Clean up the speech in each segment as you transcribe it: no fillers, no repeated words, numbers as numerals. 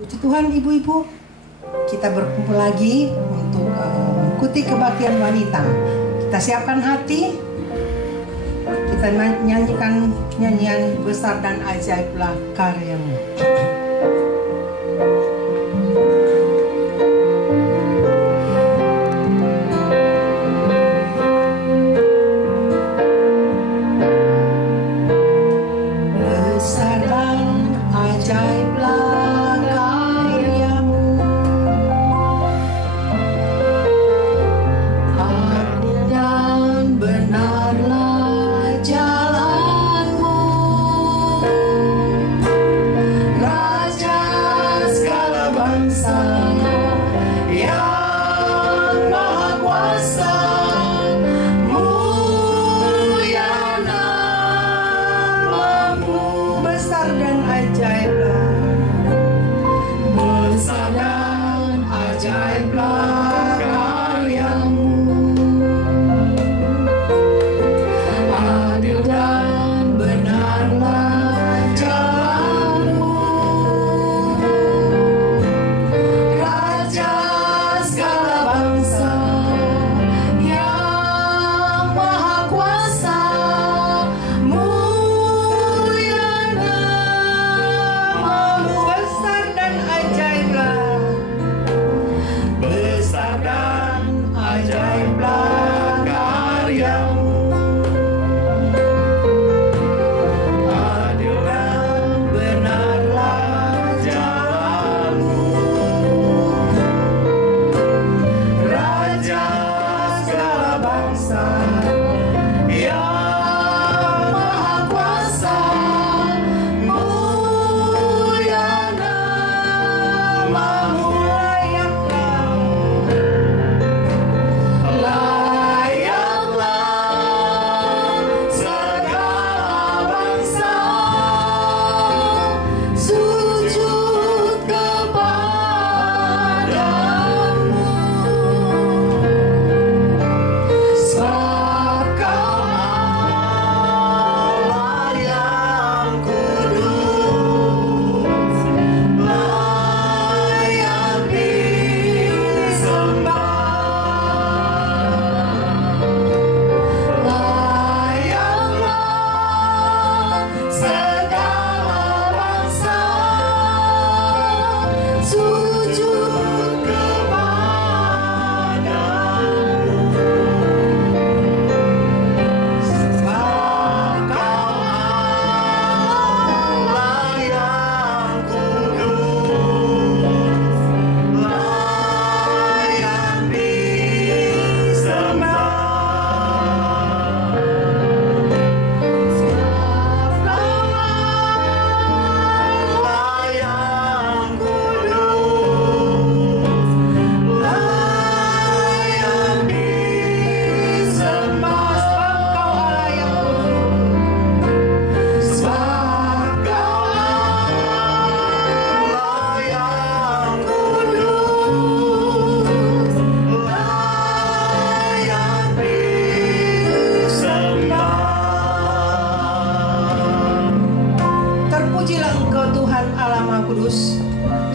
Puji Tuhan ibu-ibu, kita berkumpul lagi untuk mengikuti kebaktian wanita. Kita siapkan hati, kita nyanyikan nyanyian besar dan ajaiblah karyamu.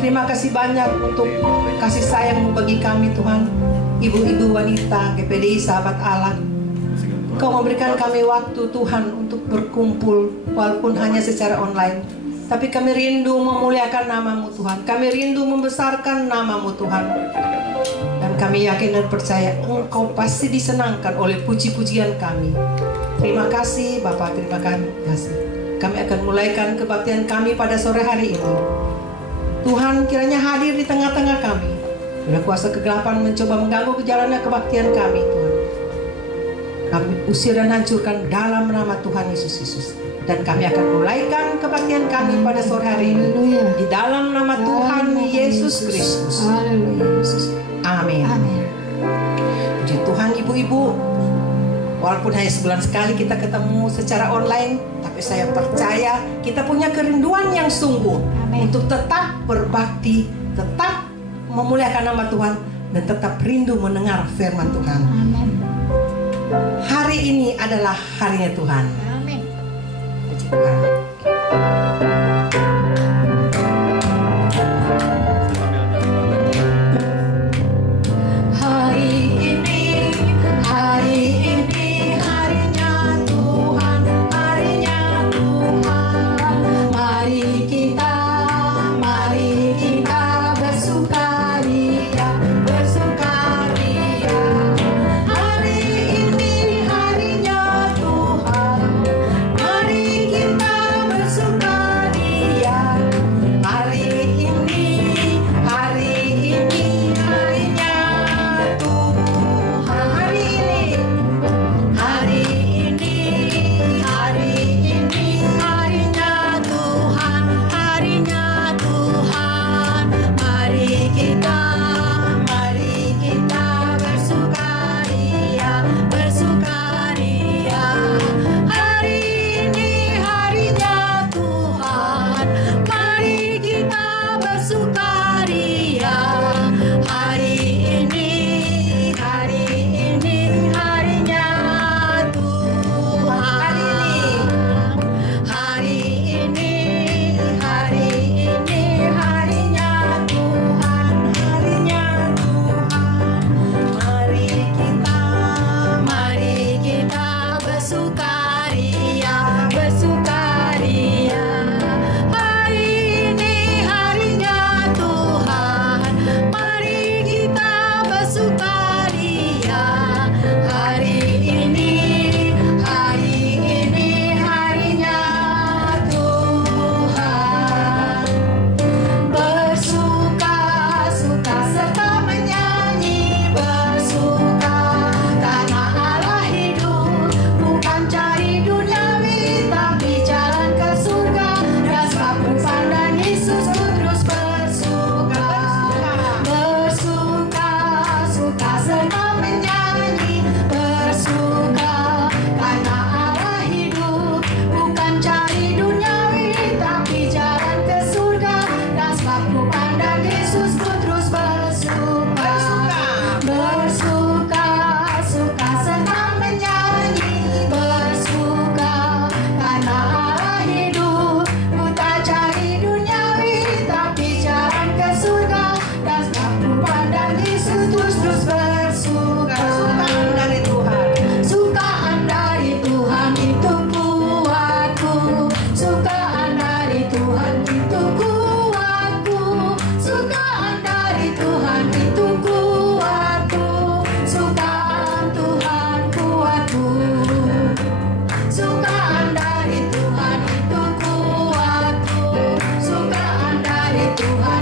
Terima kasih banyak untuk kasih sayang-Mu bagi kami Tuhan. Ibu-ibu wanita GPDI Sahabat Allah, Kau memberikan kami waktu Tuhan untuk berkumpul walaupun hanya secara online. Tapi kami rindu memuliakan nama-Mu Tuhan. Kami rindu membesarkan nama-Mu Tuhan. Dan kami yakin dan percaya Engkau pasti disenangkan oleh puji-pujian kami. Terima kasih Bapak, terima kasih. Kami akan mulaikan kebaktian kami pada sore hari ini. Tuhan kiranya hadir di tengah-tengah kami. Bila kuasa kegelapan mencoba mengganggu jalannya kebaktian kami, Tuhan, kami usir dan hancurkan dalam nama Tuhan Yesus Kristus. Dan kami akan mulaikan kebaktian kami pada sore hari ini di dalam nama Tuhan Yesus Kristus. Amin. Puji Tuhan ibu-ibu, walaupun hanya sebulan sekali kita ketemu secara online, tapi saya percaya kita punya kerinduan yang sungguh untuk tetap berbakti, tetap memuliakan nama Tuhan, dan tetap rindu mendengar firman Tuhan. Amin. Hari ini adalah harinya Tuhan. Amin. Puji Tuhan.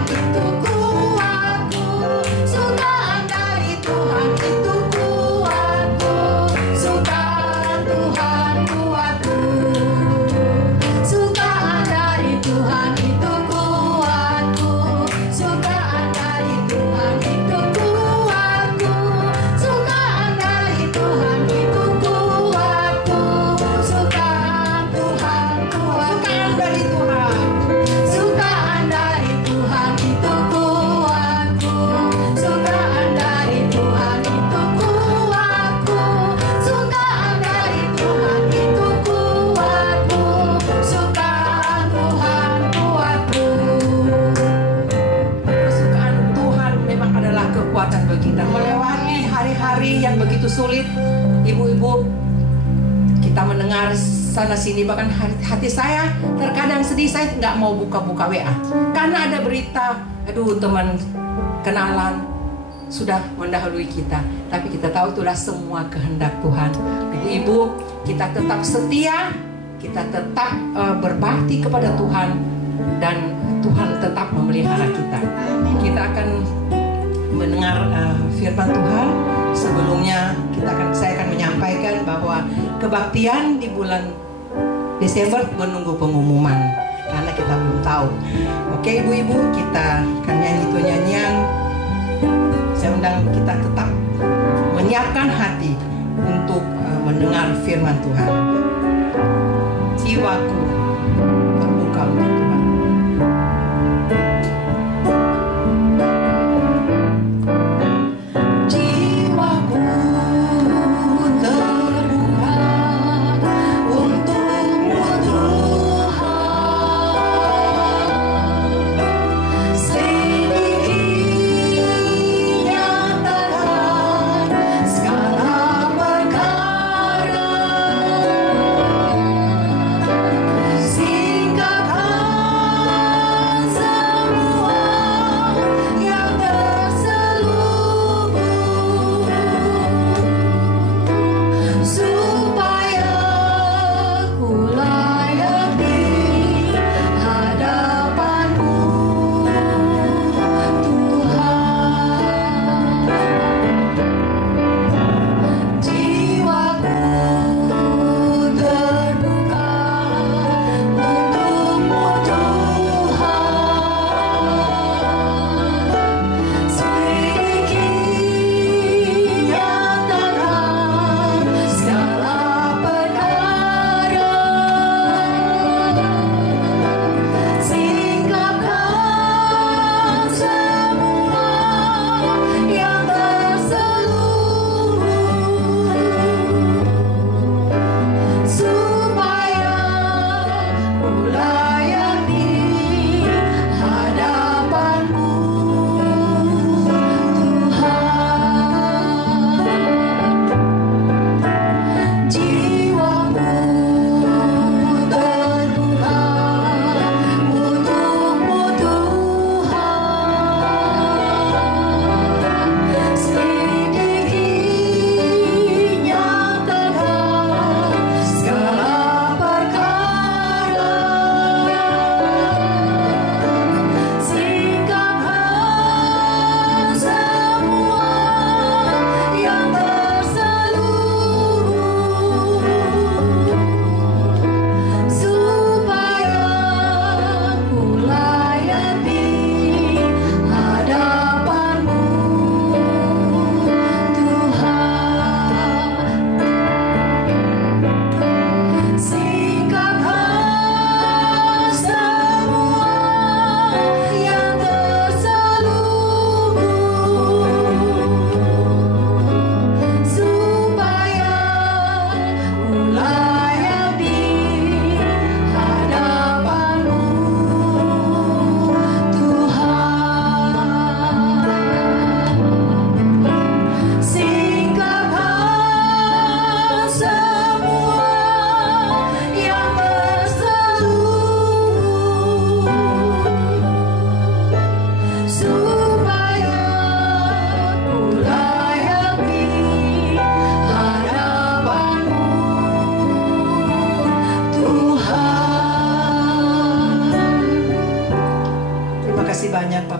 itu kuatku, surgaan dari Tuhan itu kuatku, surgaan Tuhan kuatku, surgaan dari Tuhan itu kuatku, surgaan dari Tuhan itu kuatku, surgaan dari Tuhan itu kuatku, surgaan Tuhan kuatku, dari Tuhan, surgaan dari Tuhan itu kuatku, surgaan dari Tuhan itu kuatku, surgaan dari Tuhan itu kuatku, surgaan Tuhan kuatku. Kesukaan Tuhan memang adalah kekuatan bagi kita melewati hari-hari yang begitu sulit. Ibu-ibu, kita mendengar sana sini, bahkan hati saya terkadang sedih, saya nggak mau buka-buka WA karena ada berita, aduh teman kenalan sudah mendahului kita. Tapi kita tahu itulah semua kehendak Tuhan. Ibu-ibu, kita tetap setia, kita tetap berbakti kepada Tuhan, dan Tuhan tetap memelihara kita. Kita akan mendengar firman Tuhan. Sebelumnya saya akan menyampaikan bahwa kebaktian di bulan Desember menunggu pengumuman karena kita belum tahu. Oke ibu-ibu, kita akan nyanyi itu nyanyian. Saya undang kita tetap menyiapkan hati untuk mendengar firman Tuhan. Jiwaku terbuka untuk Tuhan. See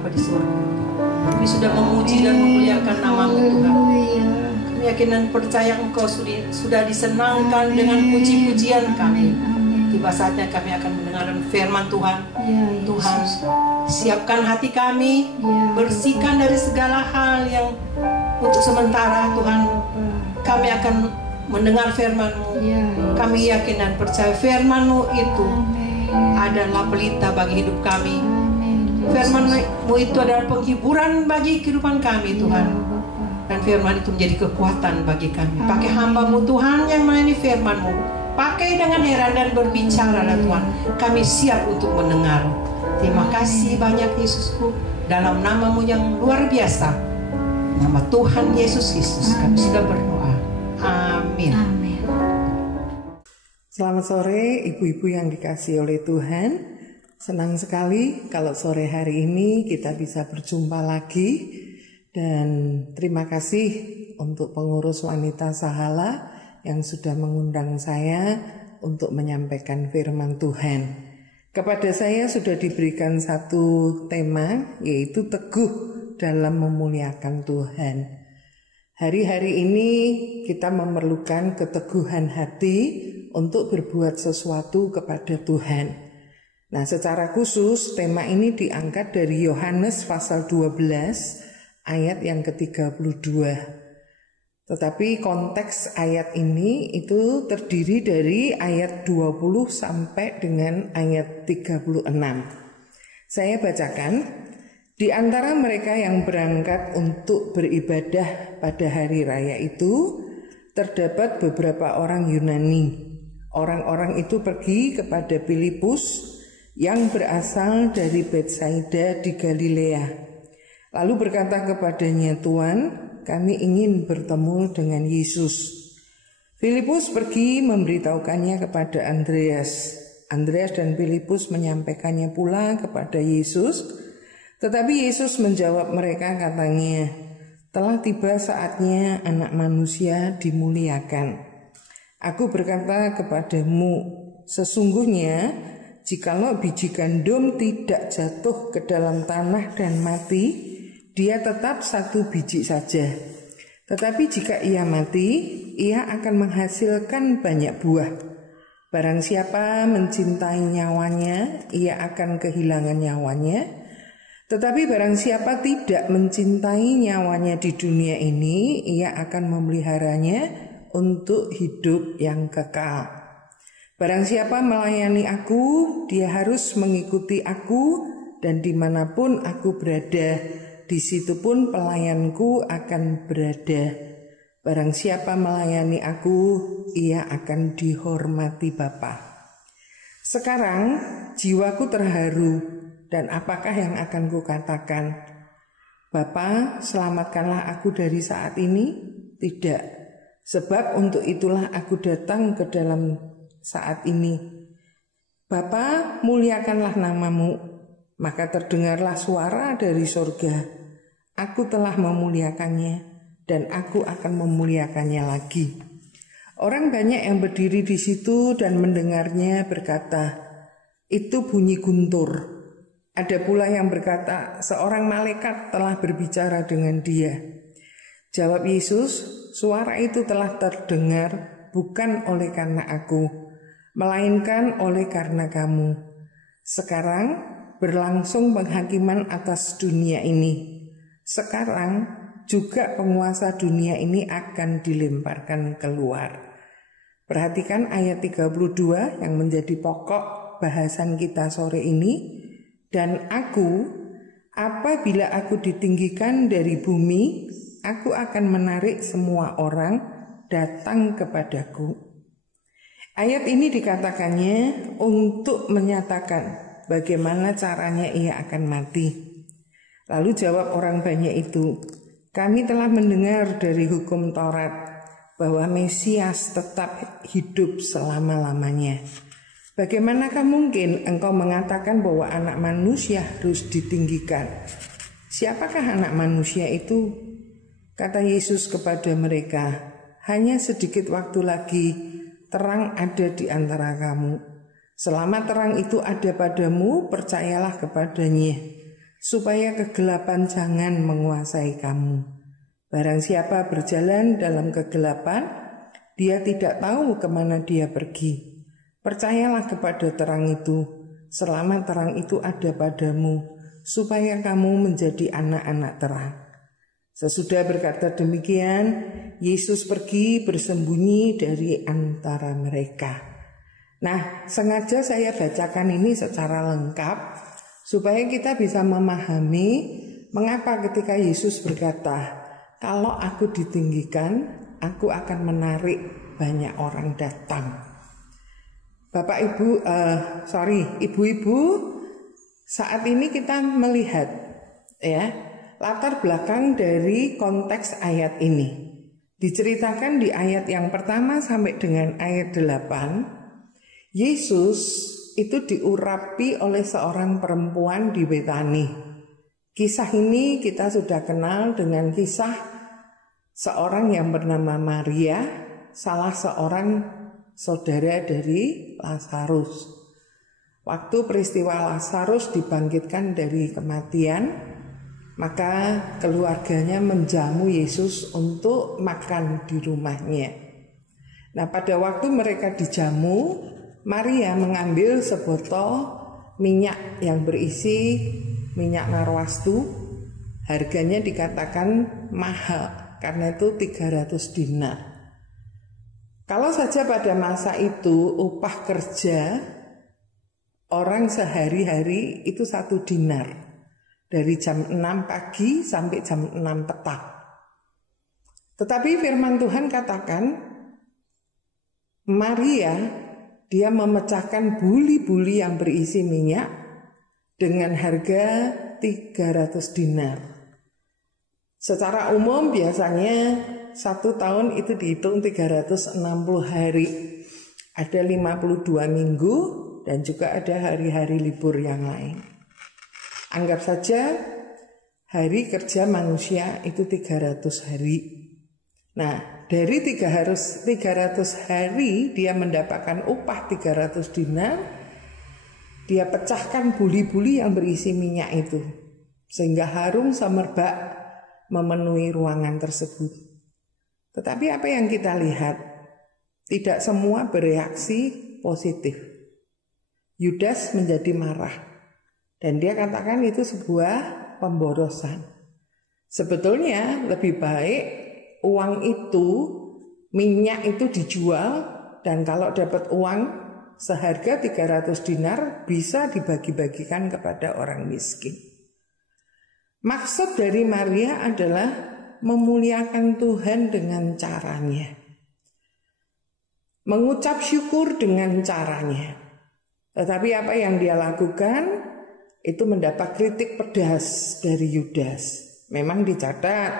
Bapa di surga. Kami sudah memuji dan memuliakan nama-Mu Tuhan. Kami yakin dan percaya Engkau sudah disenangkan dengan puji-pujian kami. Tiba saatnya kami akan mendengarkan firman Tuhan. Tuhan, siapkan hati kami, bersihkan dari segala hal yang untuk sementara Tuhan. Kami akan mendengar firman-Mu. Kami yakin dan percaya firman-Mu itu adalah pelita bagi hidup kami. Firman-Mu itu adalah penghiburan bagi kehidupan kami Tuhan. Dan firman itu menjadi kekuatan bagi kami. Pakai hamba-Mu Tuhan yang melayani firman-Mu. Pakai dengan heran dan berbicara Tuhan. Kami siap untuk mendengar. Terima kasih banyak Yesusku. Dalam nama-Mu yang luar biasa, nama Tuhan Yesus Kristus, kami sudah berdoa. Amin. Selamat sore ibu-ibu yang dikasihi oleh Tuhan. Senang sekali kalau sore hari ini kita bisa berjumpa lagi. Dan terima kasih untuk pengurus wanita Sahala yang sudah mengundang saya untuk menyampaikan firman Tuhan. Kepada saya sudah diberikan satu tema, yaitu teguh dalam memuliakan Tuhan. Hari-hari ini kita memerlukan keteguhan hati untuk berbuat sesuatu kepada Tuhan. Nah, secara khusus tema ini diangkat dari Yohanes pasal 12 ayat yang ke-32. Tetapi konteks ayat ini itu terdiri dari ayat 20 sampai dengan ayat 36. Saya bacakan, di antara mereka yang berangkat untuk beribadah pada hari raya itu, terdapat beberapa orang Yunani. Orang-orang itu pergi kepada Filipus yang berasal dari Betsaida di Galilea. Lalu berkata kepadanya, Tuhan, kami ingin bertemu dengan Yesus. Filipus pergi memberitahukannya kepada Andreas. Andreas dan Filipus menyampaikannya pula kepada Yesus. Tetapi Yesus menjawab mereka, katanya, telah tiba saatnya anak manusia dimuliakan. Aku berkata kepadamu, sesungguhnya jikalau biji gandum tidak jatuh ke dalam tanah dan mati, dia tetap satu biji saja. Tetapi jika ia mati, ia akan menghasilkan banyak buah. Barang siapa mencintai nyawanya, ia akan kehilangan nyawanya. Tetapi barang siapa tidak mencintai nyawanya di dunia ini, ia akan memeliharanya untuk hidup yang kekal. Barang siapa melayani aku, dia harus mengikuti aku, dan dimanapun aku berada, di situ pun pelayanku akan berada. Barang siapa melayani aku, ia akan dihormati Bapa. Sekarang jiwaku terharu, dan apakah yang akan kukatakan? Bapa, selamatkanlah aku dari saat ini? Tidak, sebab untuk itulah aku datang ke dalam saat ini. Bapa, muliakanlah nama-Mu. Maka terdengarlah suara dari surga, aku telah memuliakannya, dan aku akan memuliakannya lagi. Orang banyak yang berdiri di situ dan mendengarnya berkata, itu bunyi guntur. Ada pula yang berkata, seorang malaikat telah berbicara dengan dia. Jawab Yesus, suara itu telah terdengar bukan oleh karena aku, melainkan oleh karena kamu. Sekarang berlangsung penghakiman atas dunia ini. Sekarang juga penguasa dunia ini akan dilemparkan keluar. Perhatikan ayat 32 yang menjadi pokok bahasan kita sore ini. Dan aku, apabila aku ditinggikan dari bumi, aku akan menarik semua orang datang kepadaku. Ayat ini dikatakannya untuk menyatakan bagaimana caranya ia akan mati. Lalu jawab orang banyak itu, kami telah mendengar dari hukum Taurat bahwa Mesias tetap hidup selama-lamanya. Bagaimanakah mungkin engkau mengatakan bahwa anak manusia harus ditinggikan? Siapakah anak manusia itu? Kata Yesus kepada mereka, hanya sedikit waktu lagi terang ada di antara kamu. Selama terang itu ada padamu, percayalah kepadanya. supaya kegelapan jangan menguasai kamu. Barang siapa berjalan dalam kegelapan, dia tidak tahu kemana dia pergi. Percayalah kepada terang itu, selama terang itu ada padamu, supaya kamu menjadi anak-anak terang. Sesudah berkata demikian, Yesus pergi bersembunyi dari antara mereka. Nah, sengaja saya bacakan ini secara lengkap supaya kita bisa memahami mengapa ketika Yesus berkata, kalau aku ditinggikan, aku akan menarik banyak orang datang. Bapak Ibu, ibu-ibu, saat ini kita melihat ya latar belakang dari konteks ayat ini. Diceritakan di ayat yang pertama sampai dengan ayat 8, Yesus itu diurapi oleh seorang perempuan di Betani. Kisah ini kita sudah kenal dengan kisah seorang yang bernama Maria, salah seorang saudara dari Lazarus. Waktu peristiwa Lazarus dibangkitkan dari kematian, maka keluarganya menjamu Yesus untuk makan di rumahnya. Nah, pada waktu mereka dijamu, Maria mengambil sebotol minyak yang berisi minyak narwastu. Harganya dikatakan mahal, karena itu 300 dinar. Kalau saja pada masa itu upah kerja orang sehari-hari itu 1 dinar, dari jam 6 pagi sampai jam 6 petang. Tetapi firman Tuhan katakan Maria, dia memecahkan buli-buli yang berisi minyak dengan harga 300 dinar. Secara umum biasanya 1 tahun itu dihitung 360 hari. Ada 52 minggu dan juga ada hari-hari libur yang lain. Anggap saja hari kerja manusia itu 300 hari. Nah, dari 300 hari dia mendapatkan upah 300 dinar. Dia pecahkan buli-buli yang berisi minyak itu, sehingga harum semerbak memenuhi ruangan tersebut. Tetapi apa yang kita lihat, tidak semua bereaksi positif. Yudas menjadi marah, dan dia katakan itu sebuah pemborosan. Sebetulnya lebih baik uang itu, minyak itu dijual, dan kalau dapat uang seharga 300 dinar bisa dibagi-bagikan kepada orang miskin. Maksud dari Maria adalah memuliakan Tuhan dengan caranya, mengucap syukur dengan caranya. Tetapi apa yang dia lakukan itu mendapat kritik pedas dari Yudas. Memang dicatat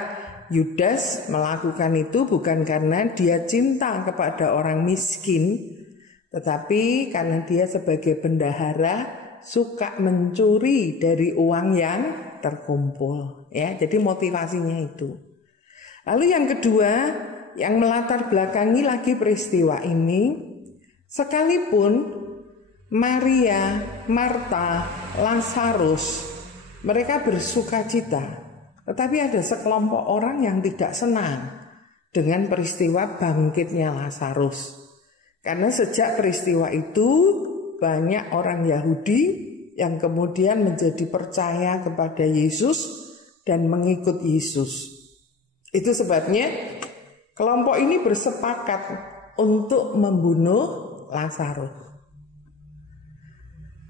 Yudas melakukan itu bukan karena dia cinta kepada orang miskin, tetapi karena dia sebagai bendahara suka mencuri dari uang yang terkumpul. Ya, jadi motivasinya itu. Lalu yang kedua, yang melatar belakangi lagi peristiwa ini, sekalipun Maria, Marta, Lazarus, mereka bersuka cita, tetapi ada sekelompok orang yang tidak senang dengan peristiwa bangkitnya Lazarus. Karena sejak peristiwa itu banyak orang Yahudi yang kemudian menjadi percaya kepada Yesus dan mengikut Yesus. Itu sebabnya kelompok ini bersepakat untuk membunuh Lazarus.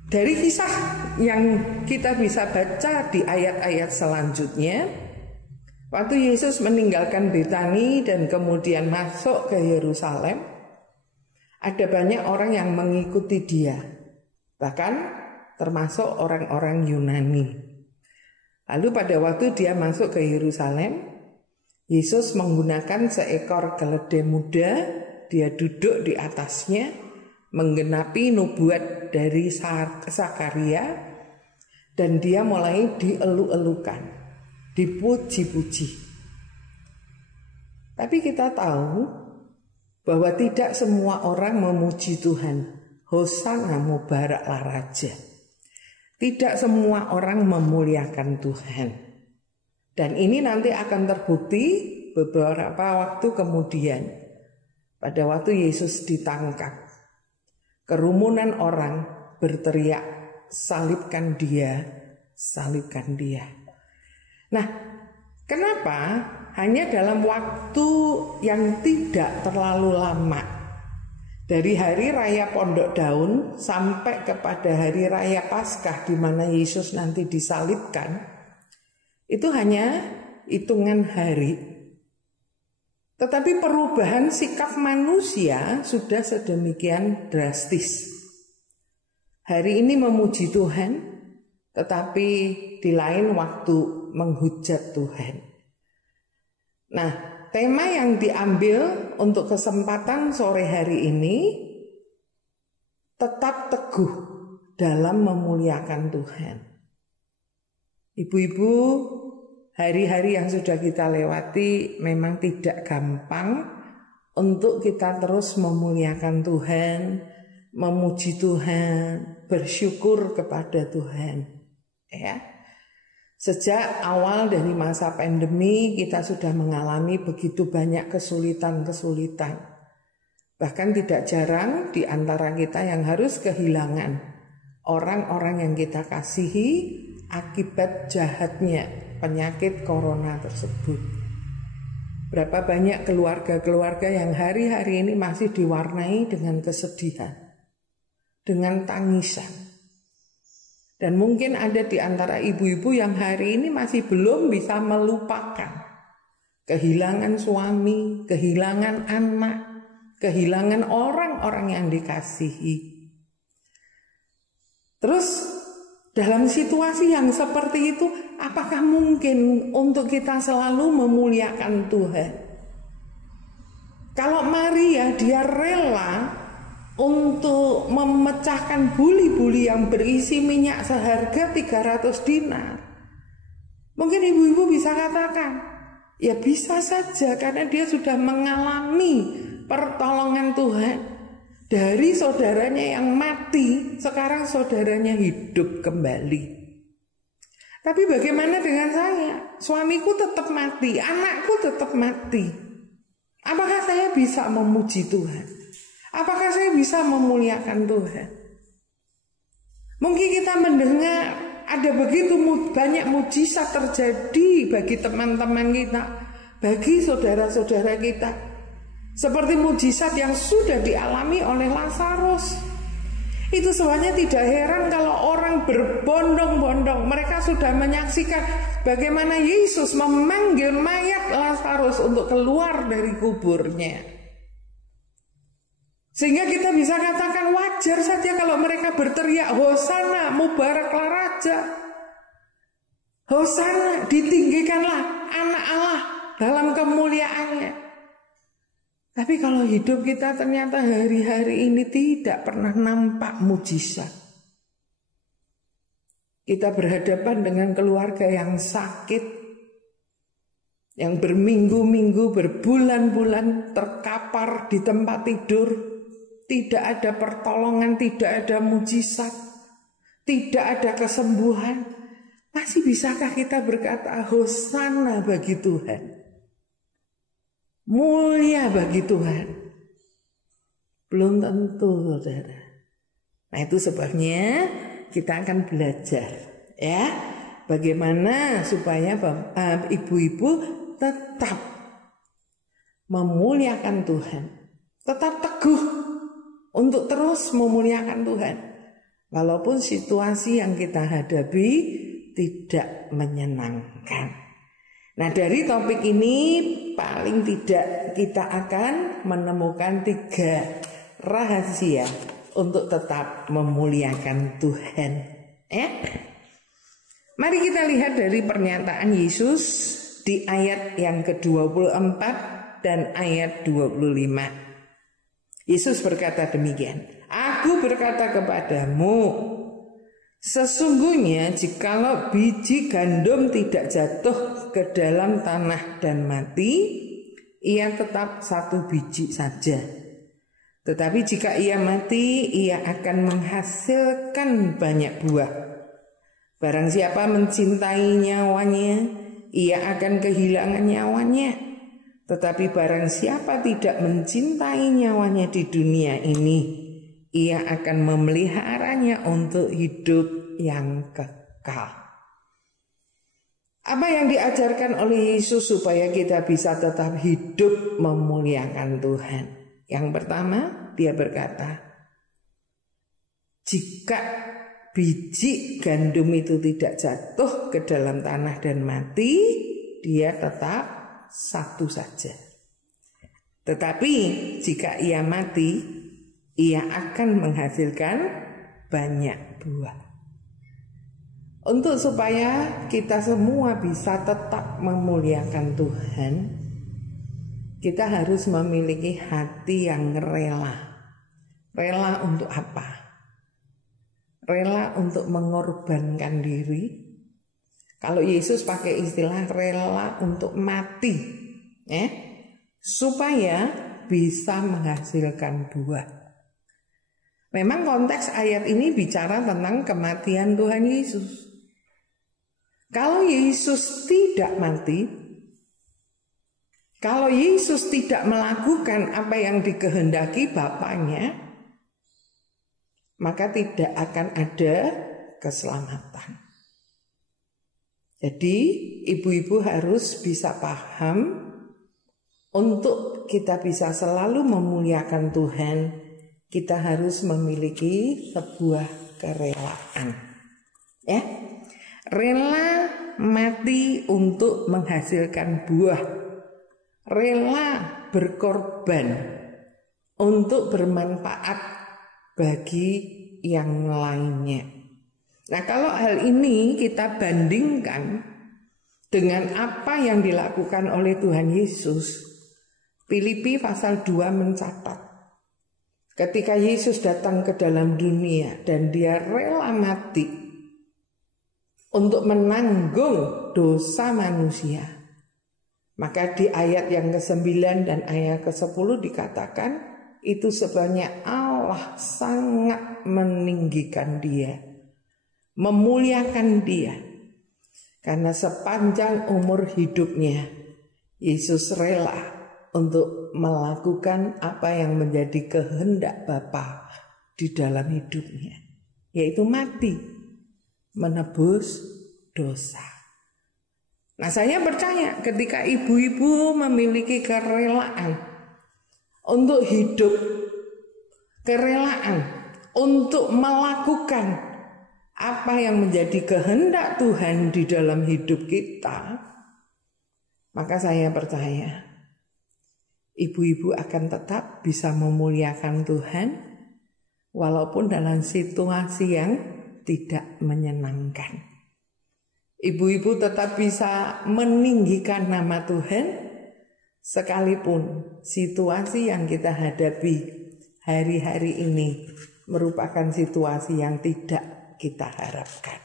Dari kisah yang kita bisa baca di ayat-ayat selanjutnya, waktu Yesus meninggalkan Betani dan kemudian masuk ke Yerusalem, ada banyak orang yang mengikuti dia, bahkan termasuk orang-orang Yunani. Lalu pada waktu dia masuk ke Yerusalem, Yesus menggunakan seekor keledai muda, dia duduk di atasnya, menggenapi nubuat dari Zakaria, dan dia mulai dielu-elukan, dipuji-puji. Tapi kita tahu bahwa tidak semua orang memuji Tuhan. Hosana mubaraklah Raja. Tidak semua orang memuliakan Tuhan. Dan ini nanti akan terbukti beberapa waktu kemudian. Pada waktu Yesus ditangkap, kerumunan orang berteriak, salibkan dia, salibkan dia. Nah, kenapa hanya dalam waktu yang tidak terlalu lama, dari hari raya Pondok Daun sampai kepada hari raya Paskah di mana Yesus nanti disalibkan, itu hanya hitungan hari. Tetapi perubahan sikap manusia sudah sedemikian drastis. Hari ini memuji Tuhan, tetapi di lain waktu menghujat Tuhan. Nah, tema yang diambil untuk kesempatan sore hari ini, tetap teguh dalam memuliakan Tuhan. Ibu-ibu, hari-hari yang sudah kita lewati memang tidak gampang untuk kita terus memuliakan Tuhan, memuji Tuhan, bersyukur kepada Tuhan. Ya. Sejak awal dari masa pandemi kita sudah mengalami begitu banyak kesulitan-kesulitan. Bahkan tidak jarang di antara kita yang harus kehilangan orang-orang yang kita kasihi akibat jahatnya penyakit corona tersebut. Berapa banyak keluarga-keluarga yang hari-hari ini masih diwarnai dengan kesedihan, dengan tangisan. Dan mungkin ada di antara ibu-ibu yang hari ini masih belum bisa melupakan kehilangan suami, kehilangan anak, kehilangan orang-orang yang dikasihi. Terus dalam situasi yang seperti itu, apakah mungkin untuk kita selalu memuliakan Tuhan? Kalau Maria dia rela untuk memecahkan buli-buli yang berisi minyak seharga 300 dinar. Mungkin ibu-ibu bisa katakan, ya bisa saja karena dia sudah mengalami pertolongan Tuhan. Dari saudaranya yang mati, sekarang saudaranya hidup kembali. Tapi bagaimana dengan saya? Suamiku tetap mati, anakku tetap mati. Apakah saya bisa memuji Tuhan? Apakah saya bisa memuliakan Tuhan? Mungkin kita mendengar ada begitu banyak mujizat terjadi bagi teman-teman kita, bagi saudara-saudara kita. Seperti mujizat yang sudah dialami oleh Lazarus. Itu sebenarnya tidak heran kalau orang berbondong-bondong. Mereka sudah menyaksikan bagaimana Yesus memanggil mayat Lazarus untuk keluar dari kuburnya. Sehingga kita bisa katakan wajar saja kalau mereka berteriak, Hosana, mubaraklah Raja. Hosana, ditinggikanlah anak Allah dalam kemuliaannya. Tapi kalau hidup kita ternyata hari-hari ini tidak pernah nampak mujizat. Kita berhadapan dengan keluarga yang sakit, yang berminggu-minggu, berbulan-bulan terkapar di tempat tidur. Tidak ada pertolongan, tidak ada mujizat, tidak ada kesembuhan. Masih bisakah kita berkata Hosana bagi Tuhan? Mulia bagi Tuhan? Belum tentu, saudara. Nah, itu sebabnya kita akan belajar, ya, bagaimana supaya ibu-ibu tetap memuliakan Tuhan, tetap teguh untuk terus memuliakan Tuhan, walaupun situasi yang kita hadapi tidak menyenangkan. Nah, dari topik ini paling tidak kita akan menemukan 3 rahasia untuk tetap memuliakan Tuhan. Mari kita lihat dari pernyataan Yesus di ayat yang ke-24 dan ayat 25. Yesus berkata demikian, Aku berkata kepadamu, sesungguhnya jikalau biji gandum tidak jatuh ke dalam tanah dan mati, ia tetap 1 biji saja. Tetapi jika ia mati, ia akan menghasilkan banyak buah. Barang siapa mencintai nyawanya, ia akan kehilangan nyawanya. Tetapi barang siapa tidak mencintai nyawanya di dunia ini, ia akan memeliharanya untuk hidup yang kekal. Apa yang diajarkan oleh Yesus supaya kita bisa tetap hidup memuliakan Tuhan? Yang pertama, dia berkata, jika biji gandum itu tidak jatuh ke dalam tanah dan mati, dia tetap satu saja. Tetapi jika ia mati, ia akan menghasilkan banyak buah. Untuk supaya kita semua bisa tetap memuliakan Tuhan, kita harus memiliki hati yang rela. Rela untuk apa? Rela untuk mengorbankan diri. Kalau Yesus pakai istilah rela untuk mati, supaya bisa menghasilkan buah. Memang konteks ayat ini bicara tentang kematian Tuhan Yesus. Kalau Yesus tidak mati, kalau Yesus tidak melakukan apa yang dikehendaki Bapaknya, maka tidak akan ada keselamatan. Jadi ibu-ibu harus bisa paham, untuk kita bisa selalu memuliakan Tuhan, kita harus memiliki sebuah kerelaan. Rela mati untuk menghasilkan buah. Rela berkorban untuk bermanfaat bagi yang lainnya. Nah, kalau hal ini kita bandingkan dengan apa yang dilakukan oleh Tuhan Yesus, Filipi pasal 2 mencatat, ketika Yesus datang ke dalam dunia dan dia rela mati untuk menanggung dosa manusia, maka di ayat yang ke-9 dan ayat ke-10 dikatakan, itu sebabnya Allah sangat meninggikan dia, memuliakan dia, karena sepanjang umur hidupnya Yesus rela untuk melakukan apa yang menjadi kehendak Bapa di dalam hidupnya, yaitu mati menebus dosa. Nah, saya percaya ketika ibu-ibu memiliki kerelaan untuk hidup, kerelaan untuk melakukan apa yang menjadi kehendak Tuhan di dalam hidup kita, maka saya percaya ibu-ibu akan tetap bisa memuliakan Tuhan walaupun dalam situasi yang tidak menyenangkan. Ibu-ibu tetap bisa meninggikan nama Tuhan sekalipun situasi yang kita hadapi hari-hari ini merupakan situasi yang tidak kita harapkan.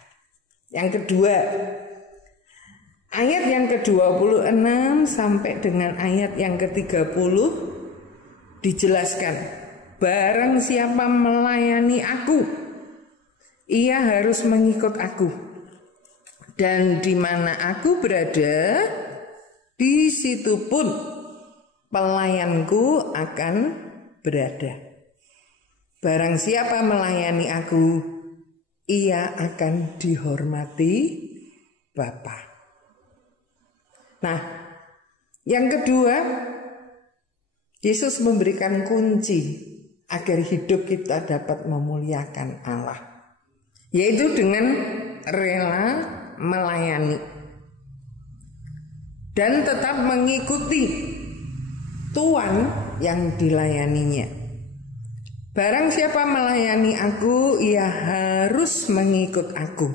Yang kedua, ayat yang ke-26 sampai dengan ayat yang ke-30 dijelaskan, barang siapa melayani aku, ia harus mengikut aku, dan di mana aku berada, di situ pun pelayanku akan berada. Barang siapa melayani aku, ia akan dihormati Bapa. Nah, yang kedua, Yesus memberikan kunci agar hidup kita dapat memuliakan Allah, yaitu dengan rela melayani dan tetap mengikuti Tuhan yang dilayaninya. Barang siapa melayani aku, ia harus mengikut aku,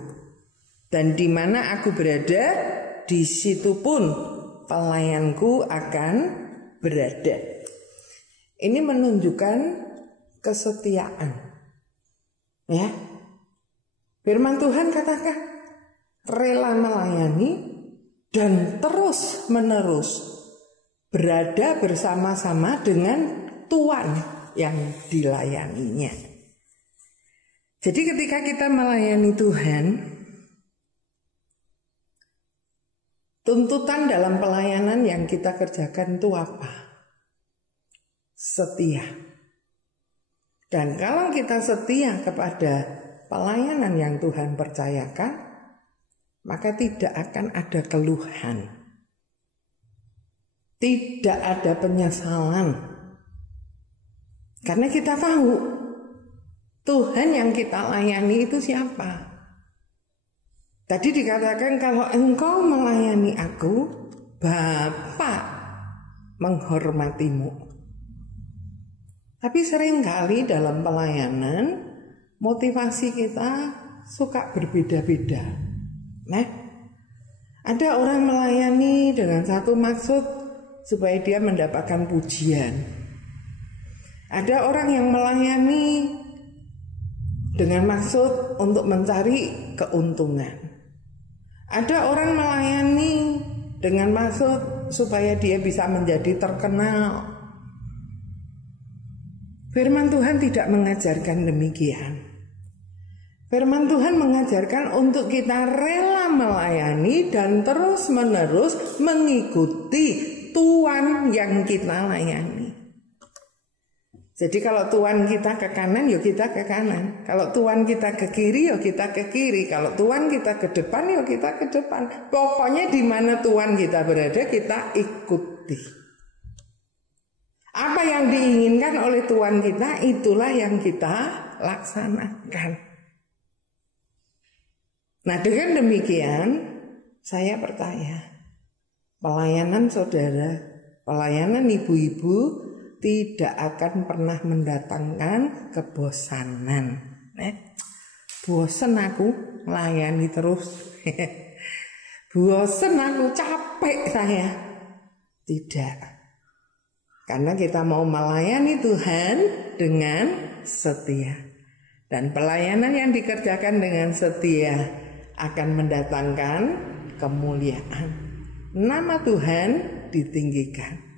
dan di mana aku berada, di situ pun pelayanku akan berada. Ini menunjukkan kesetiaan. Ya, firman Tuhan katakan rela melayani dan terus menerus berada bersama-sama dengan Tuhan yang dilayaninya. Jadi ketika kita melayani Tuhan, Tuntutan dalam pelayanan yang kita kerjakan itu apa? Setia. Dan kalau kita setia kepada pelayanan yang Tuhan percayakan, maka tidak akan ada keluhan. Tidak ada penyesalan. Karena kita tahu Tuhan yang kita layani itu siapa. Tadi dikatakan kalau engkau melayani aku, Bapa menghormatimu. Tapi seringkali dalam pelayanan motivasi kita suka berbeda-beda. Nah, ada orang melayani dengan satu maksud supaya dia mendapatkan pujian. Ada orang yang melayani dengan maksud untuk mencari keuntungan. Ada orang melayani dengan maksud supaya dia bisa menjadi terkenal. Firman Tuhan tidak mengajarkan demikian. Firman Tuhan mengajarkan untuk kita rela melayani dan terus-menerus mengikuti Tuhan yang kita layani. Jadi kalau Tuhan kita ke kanan, ya kita ke kanan. Kalau Tuhan kita ke kiri, ya kita ke kiri. Kalau Tuhan kita ke depan, ya kita ke depan. Pokoknya di mana Tuhan kita berada, kita ikuti. Apa yang diinginkan oleh Tuhan kita, itulah yang kita laksanakan. Nah, dengan demikian, saya percaya pelayanan saudara, pelayanan ibu-ibu tidak akan pernah mendatangkan kebosanan. Bosan aku melayani terus. Bosan aku, capek saya. Tidak. Karena kita mau melayani Tuhan dengan setia. Dan pelayanan yang dikerjakan dengan setia akan mendatangkan kemuliaan. Nama Tuhan ditinggikan.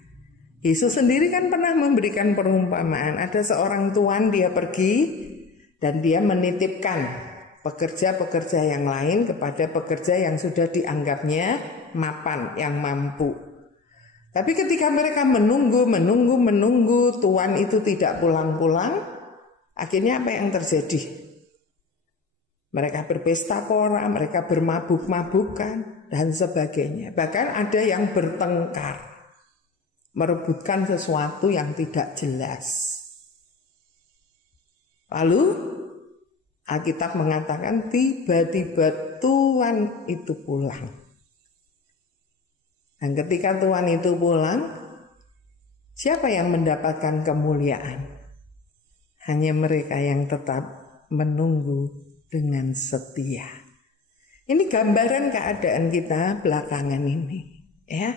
Yesus sendiri kan pernah memberikan perumpamaan. Ada seorang tuan, dia pergi dan dia menitipkan pekerja-pekerja yang lain kepada pekerja yang sudah dianggapnya mapan, yang mampu. Tapi ketika mereka menunggu, tuan itu tidak pulang-pulang, akhirnya apa yang terjadi? Mereka berpesta pora, mereka bermabuk-mabukan dan sebagainya. Bahkan ada yang bertengkar, merebutkan sesuatu yang tidak jelas. Lalu Alkitab mengatakan tiba-tiba Tuhan itu pulang. Dan ketika Tuhan itu pulang, siapa yang mendapatkan kemuliaan? Hanya mereka yang tetap menunggu dengan setia. Ini gambaran keadaan kita belakangan ini, ya.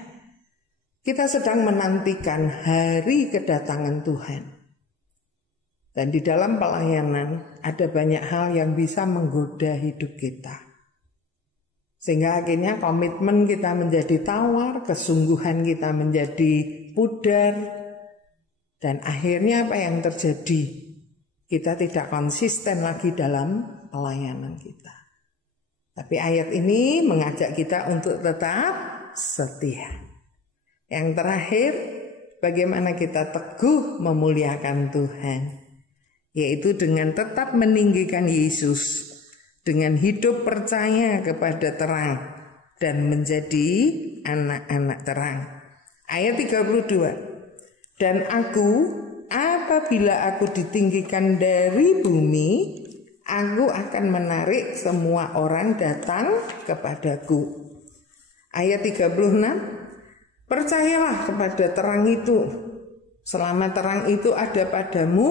Kita sedang menantikan hari kedatangan Tuhan. Dan di dalam pelayanan ada banyak hal yang bisa menggoda hidup kita. Sehingga akhirnya komitmen kita menjadi tawar, kesungguhan kita menjadi pudar. Dan akhirnya apa yang terjadi? Kita tidak konsisten lagi dalam pelayanan kita. Tapi ayat ini mengajak kita untuk tetap setia. Yang terakhir, bagaimana kita teguh memuliakan Tuhan, yaitu dengan tetap meninggikan Yesus, dengan hidup percaya kepada terang dan menjadi anak-anak terang. Ayat 32. Dan aku, apabila aku ditinggikan dari bumi, aku akan menarik semua orang datang kepadaku. Ayat 36. Percayalah kepada terang itu, selama terang itu ada padamu,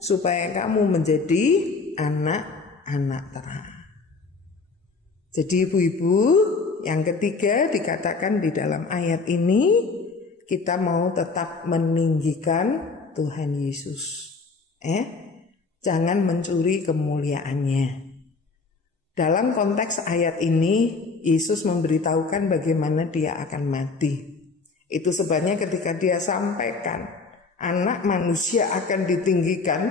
supaya kamu menjadi anak-anak terang. Jadi ibu-ibu, yang ketiga dikatakan di dalam ayat ini, kita mau tetap meninggikan Tuhan Yesus. Jangan mencuri kemuliaannya. Dalam konteks ayat ini, Yesus memberitahukan bagaimana dia akan mati. Itu sebabnya ketika dia sampaikan anak manusia akan ditinggikan,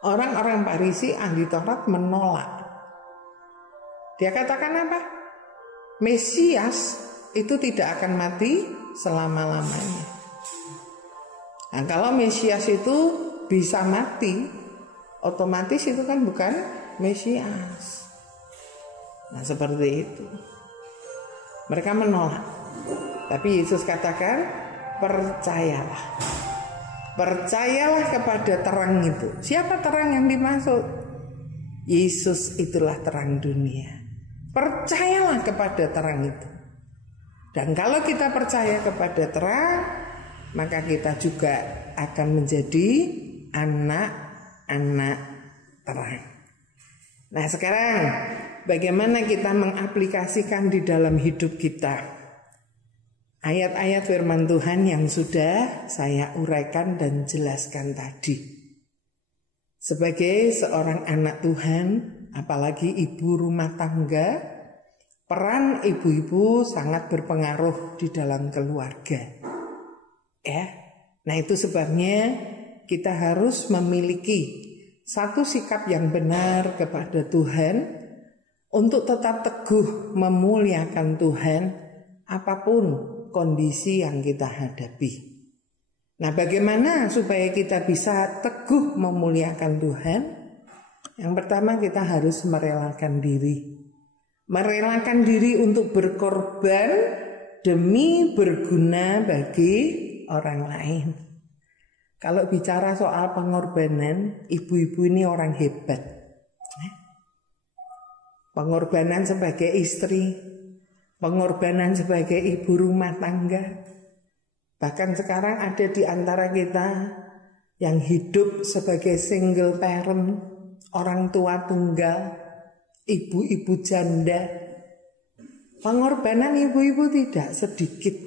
orang-orang Farisi ahli Taurat menolak. Dia katakan apa? Mesias itu tidak akan mati selama-lamanya. Nah, kalau Mesias itu bisa mati, otomatis itu kan bukan Mesias. Nah, seperti itu. Mereka menolak. Tapi Yesus katakan, percayalah. Percayalah kepada terang itu. Siapa terang yang dimaksud? Yesus itulah terang dunia. Percayalah kepada terang itu. Dan kalau kita percaya kepada terang, maka kita juga akan menjadi anak-anak terang. Nah, sekarang bagaimana kita mengaplikasikan di dalam hidup kita ayat-ayat firman Tuhan yang sudah saya uraikan dan jelaskan tadi? Sebagai seorang anak Tuhan, apalagi ibu rumah tangga, peran ibu-ibu sangat berpengaruh di dalam keluarga. Ya, nah itu sebabnya kita harus memiliki satu sikap yang benar kepada Tuhan untuk tetap teguh memuliakan Tuhan apapun kondisi yang kita hadapi. Nah, bagaimana supaya kita bisa teguh memuliakan Tuhan? Yang pertama, kita harus merelakan diri. Merelakan diri untuk berkorban demi berguna bagi orang lain. Kalau bicara soal pengorbanan, ibu-ibu ini orang hebat. Pengorbanan sebagai istri, pengorbanan sebagai ibu rumah tangga. Bahkan sekarang ada di antara kita yang hidup sebagai single parent, orang tua tunggal, ibu-ibu janda. Pengorbanan ibu-ibu tidak sedikit.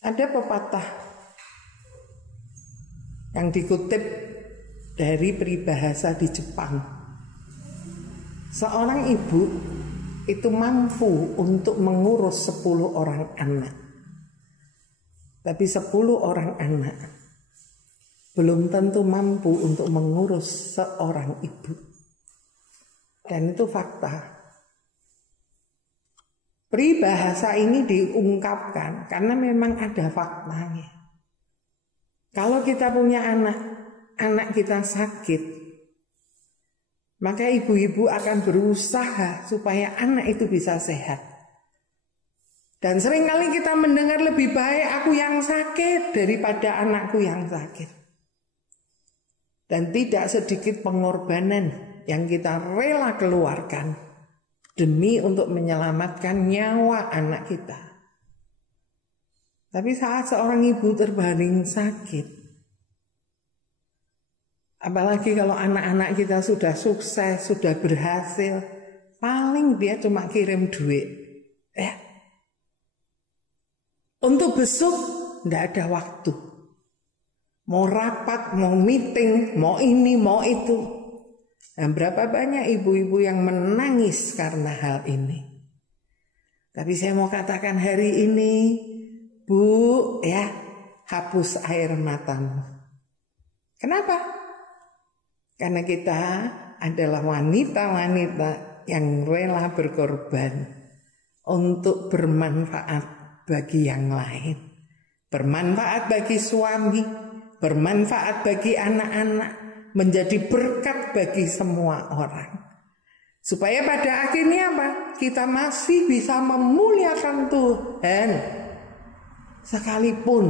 Ada pepatah yang dikutip dari peribahasa di Jepang. Seorang ibu itu mampu untuk mengurus 10 orang anak. Tapi 10 orang anak belum tentu mampu untuk mengurus seorang ibu. Dan itu fakta. Peribahasa ini diungkapkan karena memang ada faktanya. Kalau kita punya anak kita sakit, maka ibu-ibu akan berusaha supaya anak itu bisa sehat. Dan seringkali kita mendengar lebih baik aku yang sakit daripada anakku yang sakit. Dan tidak sedikit pengorbanan yang kita rela keluarkan demi untuk menyelamatkan nyawa anak kita. Tapi saat seorang ibu terbaring sakit, apalagi kalau anak-anak kita sudah sukses, sudah berhasil, paling dia cuma kirim duit. Untuk besuk tidak ada waktu. Mau rapat, mau meeting, mau ini, mau itu. Dan berapa banyak ibu-ibu yang menangis karena hal ini. Tapi saya mau katakan hari ini, Bu, ya, hapus air matamu. Kenapa? Karena kita adalah wanita-wanita yang rela berkorban untuk bermanfaat bagi yang lain, bermanfaat bagi suami, bermanfaat bagi anak-anak, menjadi berkat bagi semua orang. Supaya pada akhirnya apa? Kita masih bisa memuliakan Tuhan. Sekalipun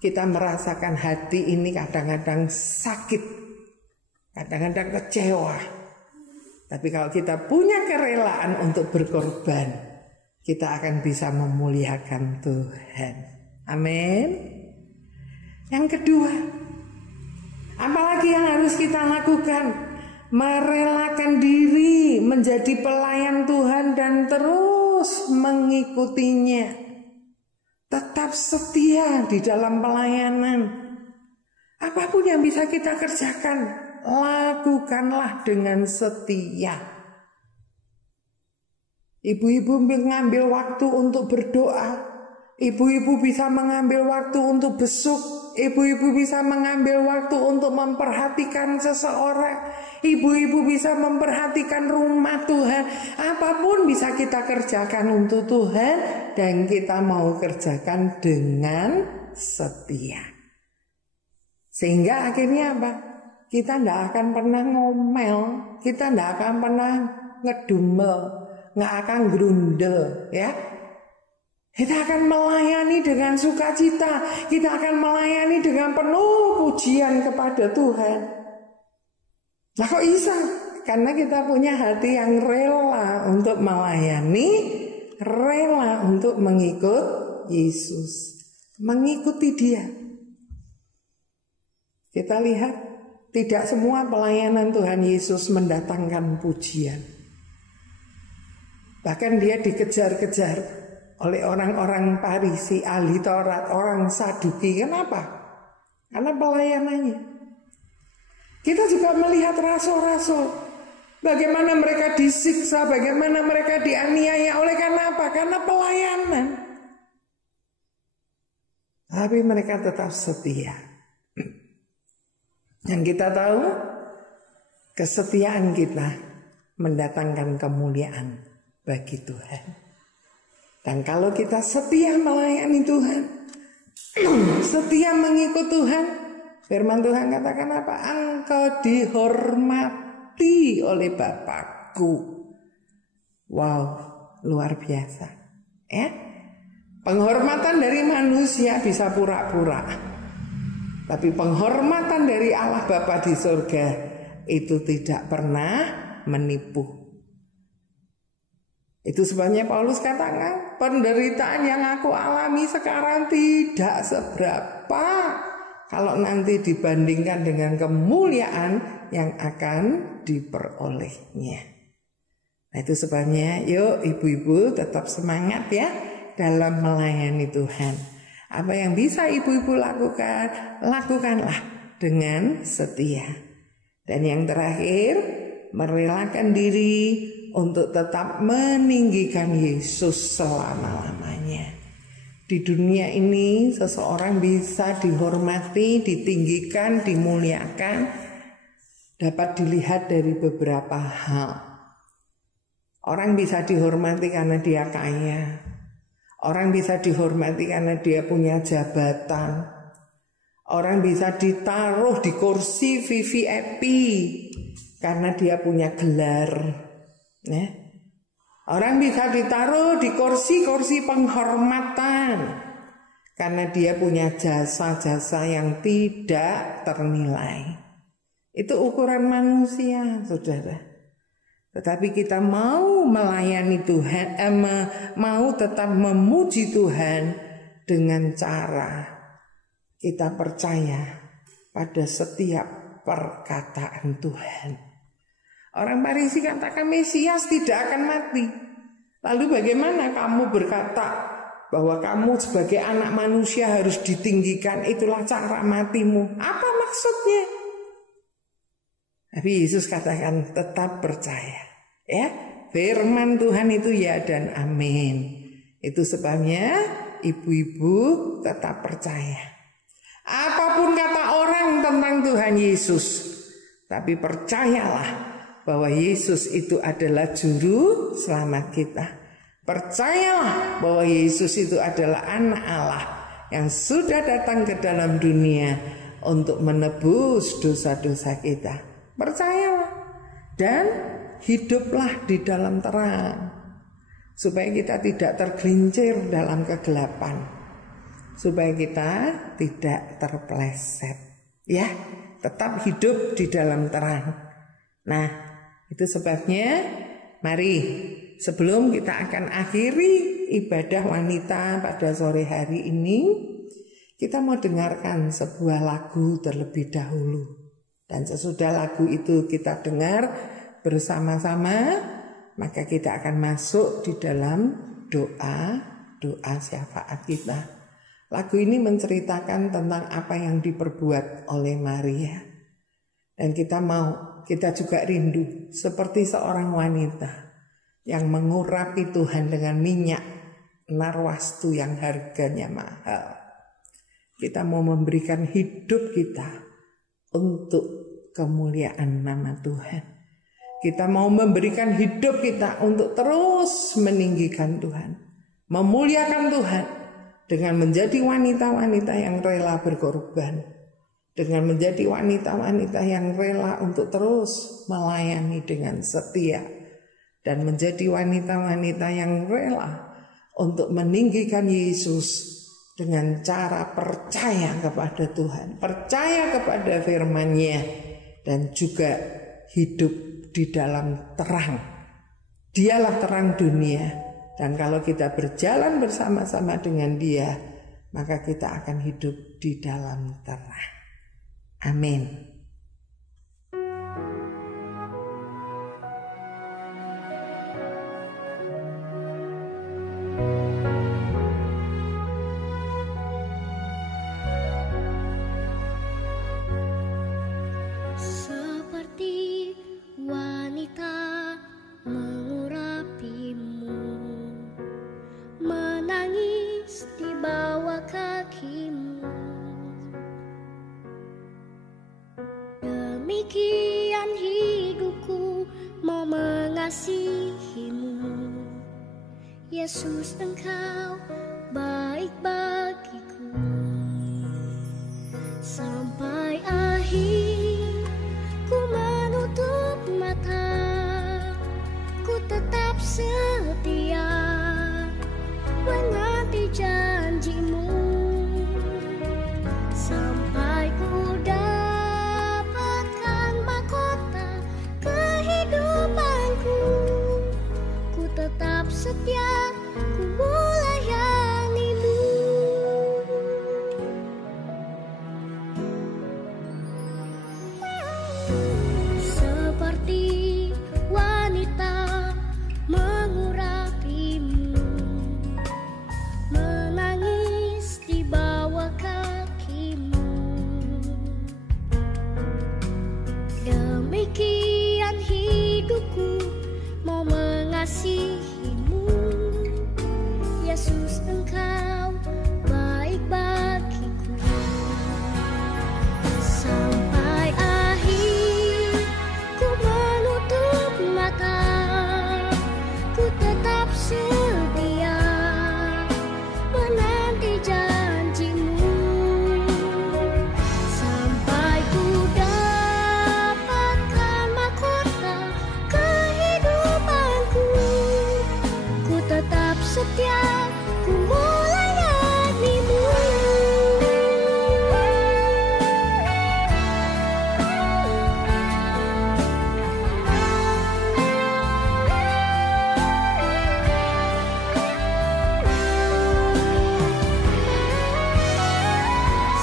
kita merasakan hati ini kadang-kadang sakit, kadang-kadang kecewa. Tapi kalau kita punya kerelaan untuk berkorban, kita akan bisa memuliakan Tuhan. Amin. Yang kedua, apalagi yang harus kita lakukan? Merelakan diri menjadi pelayan Tuhan dan terus mengikutinya. Tetap setia di dalam pelayanan. Apapun yang bisa kita kerjakan, lakukanlah dengan setia. Ibu-ibu mengambil waktu untuk berdoa, Ibu-ibu bisa mengambil waktu untuk besuk. Ibu-ibu bisa mengambil waktu untuk memperhatikan seseorang. Ibu-ibu bisa memperhatikan rumah Tuhan. Apapun bisa kita kerjakan untuk Tuhan. Dan kita mau kerjakan dengan setia. Sehingga akhirnya apa? Kita tidak akan pernah ngomel. Kita tidak akan pernah ngedumel. Nggak akan grundel, ya. Kita akan melayani dengan sukacita. Kita akan melayani dengan penuh pujian kepada Tuhan. Nah kok bisa? Karena kita punya hati yang rela untuk melayani, rela untuk mengikut Yesus, mengikuti Dia. Kita lihat, tidak semua pelayanan Tuhan Yesus mendatangkan pujian. Bahkan Dia dikejar-kejar oleh orang-orang Farisi, ahli Taurat, orang Saduki. Kenapa? Karena pelayanannya. Kita juga melihat rasul-rasul, bagaimana mereka disiksa, bagaimana mereka dianiaya. Oleh karena apa? Karena pelayanan. Tapi mereka tetap setia. Yang kita tahu, kesetiaan kita mendatangkan kemuliaan bagi Tuhan. Dan kalau kita setia melayani Tuhan, setia mengikut Tuhan, firman Tuhan katakan apa? Engkau dihormati oleh Bapakku. Wow, luar biasa. Ya, penghormatan dari manusia bisa pura-pura, tapi penghormatan dari Allah Bapa di surga itu tidak pernah menipu. Itu sebabnya Paulus katakan, penderitaan yang aku alami sekarang tidak seberapa kalau nanti dibandingkan dengan kemuliaan yang akan diperolehnya. Nah itu sebabnya yuk ibu-ibu tetap semangat ya dalam melayani Tuhan. Apa yang bisa ibu-ibu lakukan, lakukanlah dengan setia. Dan yang terakhir, merelakan diri untuk tetap meninggikan Yesus selama-lamanya. Di dunia ini seseorang bisa dihormati, ditinggikan, dimuliakan, dapat dilihat dari beberapa hal. Orang bisa dihormati karena dia kaya. Orang bisa dihormati karena dia punya jabatan. Orang bisa ditaruh di kursi VIP karena dia punya gelar. Ya. Orang bisa ditaruh di kursi-kursi penghormatan karena dia punya jasa-jasa yang tidak ternilai. Itu ukuran manusia, saudara. Tetapi kita mau melayani Tuhan, mau tetap memuji Tuhan dengan cara kita percaya pada setiap perkataan Tuhan. Orang Farisi katakan Mesias tidak akan mati. Lalu bagaimana kamu berkata bahwa kamu sebagai anak manusia harus ditinggikan, itulah cara matimu? Apa maksudnya? Tapi Yesus katakan tetap percaya. Ya, firman Tuhan itu ya dan amin. Itu sebabnya ibu-ibu tetap percaya. Apapun kata orang tentang Tuhan Yesus, tapi percayalah bahwa Yesus itu adalah juru selamat kita. Percayalah bahwa Yesus itu adalah anak Allah yang sudah datang ke dalam dunia untuk menebus dosa-dosa kita. Percayalah dan hiduplah di dalam terang, supaya kita tidak tergelincir dalam kegelapan, supaya kita tidak terpeleset. Ya, tetap hidup di dalam terang. Nah, itu sebabnya mari sebelum kita akan akhiri ibadah wanita pada sore hari ini, kita mau dengarkan sebuah lagu terlebih dahulu. Dan sesudah lagu itu kita dengar bersama-sama, maka kita akan masuk di dalam doa syafaat kita. Lagu ini menceritakan tentang apa yang diperbuat oleh Maria. Dan kita juga rindu seperti seorang wanita yang mengurapi Tuhan dengan minyak narwastu yang harganya mahal. Kita mau memberikan hidup kita untuk kemuliaan nama Tuhan. Kita mau memberikan hidup kita untuk terus meninggikan Tuhan, memuliakan Tuhan dengan menjadi wanita-wanita yang rela berkorban, dengan menjadi wanita-wanita yang rela untuk terus melayani dengan setia, dan menjadi wanita-wanita yang rela untuk meninggikan Yesus dengan cara percaya kepada Tuhan, percaya kepada firman-Nya, dan juga hidup di dalam terang. Dialah terang dunia, dan kalau kita berjalan bersama-sama dengan Dia, maka kita akan hidup di dalam terang. Amin. Demikian hidupku mau mengasihimu, Yesus, Engkau baik bagiku. Sampai akhir ku menutup mata, ku tetap setia menanti janji-Mu, sampai ku dapatkan mahkota kehidupanku. Ku tetap setia, ku melayani-Mu. Seperti wanita mengurapimu, menangis di bawah kaki-Mu. Demikian hidupku mau mengasihi-Mu, Yesus, Engkau baik bagiku. Sampai akhir ku menutup mata, ku tetap setia menanti janji-Mu, sampai ku dapatkan mahkota kehidupanku. Ku tetap setia, ku melayani-Mu.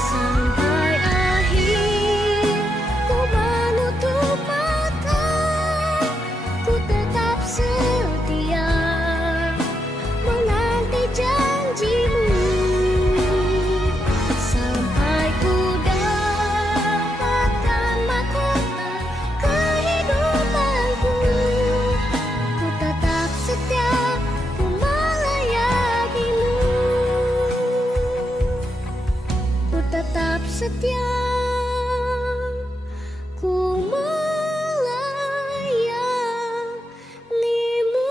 Sampai akhir ku menutup mata, ku tetap setia menanti janji-Mu, sampai ku dapatkan mahkota kehidupanku. Ku tetap setia, ku melayani-Mu. Ku tetap setia, ku melayani-Mu.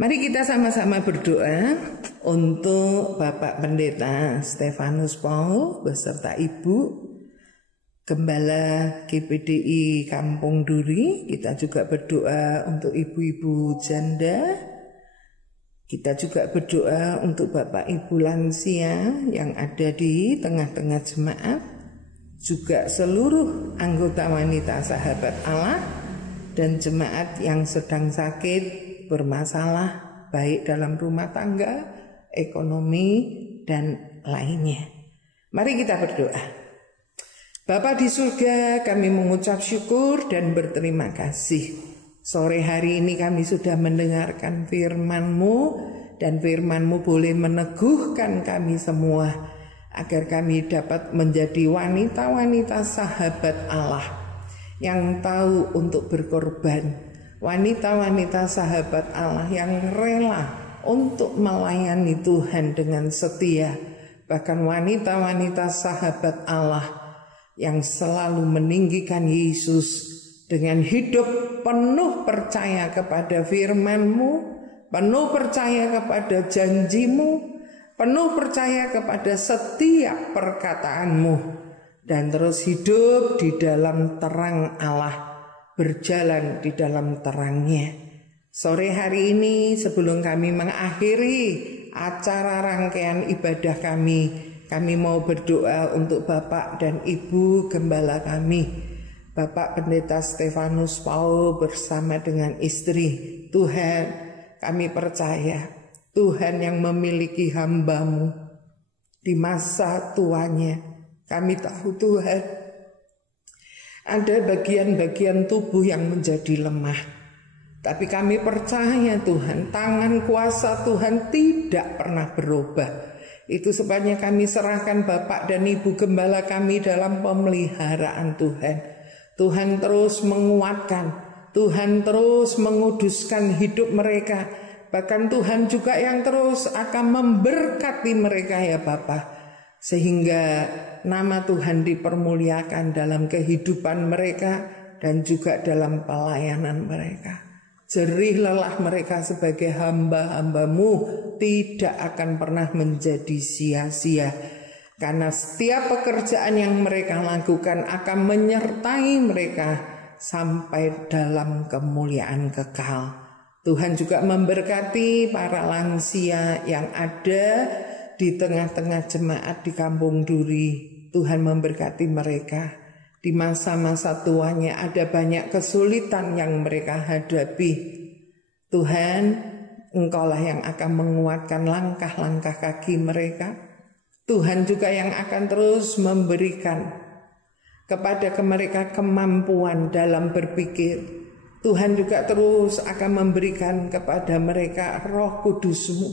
Mari kita sama-sama berdoa untuk Bapak Pendeta Stefanus Paul beserta Ibu Gembala GPDI Kampung Duri. Kita juga berdoa untuk ibu-ibu janda. Kita juga berdoa untuk Bapak Ibu lansia yang ada di tengah-tengah jemaat, juga seluruh anggota wanita sahabat Allah dan jemaat yang sedang sakit, bermasalah baik dalam rumah tangga, ekonomi, dan lainnya. Mari kita berdoa. Bapa di surga, kami mengucap syukur dan berterima kasih. Sore hari ini kami sudah mendengarkan firman-Mu, dan firman-Mu boleh meneguhkan kami semua agar kami dapat menjadi wanita-wanita sahabat Allah yang tahu untuk berkorban, wanita-wanita sahabat Allah yang rela untuk melayani Tuhan dengan setia, bahkan wanita-wanita sahabat Allah yang selalu meninggikan Yesus dengan hidup penuh percaya kepada firman-Mu, penuh percaya kepada janji-Mu, penuh percaya kepada setiap perkataan-Mu, dan terus hidup di dalam terang Allah, berjalan di dalam terangnya. Sore hari ini sebelum kami mengakhiri acara rangkaian ibadah kami mau berdoa untuk Bapak dan Ibu Gembala kami, Bapak Pendeta Stefanus Paul bersama dengan istri. Tuhan, kami percaya Tuhan yang memiliki hamba-Mu di masa tuanya. Kami tahu Tuhan, ada bagian-bagian tubuh yang menjadi lemah, tapi kami percaya Tuhan, tangan kuasa Tuhan tidak pernah berubah. Itu sebabnya kami serahkan Bapak dan Ibu Gembala kami dalam pemeliharaan Tuhan. Tuhan terus menguatkan, Tuhan terus menguduskan hidup mereka. Bahkan Tuhan juga yang terus akan memberkati mereka ya Bapa, sehingga nama Tuhan dipermuliakan dalam kehidupan mereka dan juga dalam pelayanan mereka. Jerih lelah mereka sebagai hamba-hamba-Mu tidak akan pernah menjadi sia-sia, karena setiap pekerjaan yang mereka lakukan akan menyertai mereka sampai dalam kemuliaan kekal. Tuhan juga memberkati para lansia yang ada di tengah-tengah jemaat di Kampung Duri. Tuhan memberkati mereka. Di masa-masa tuanya ada banyak kesulitan yang mereka hadapi. Tuhan, Engkaulah yang akan menguatkan langkah-langkah kaki mereka. Tuhan juga yang akan terus memberikan kepada mereka kemampuan dalam berpikir. Tuhan juga terus akan memberikan kepada mereka Roh Kudus-Mu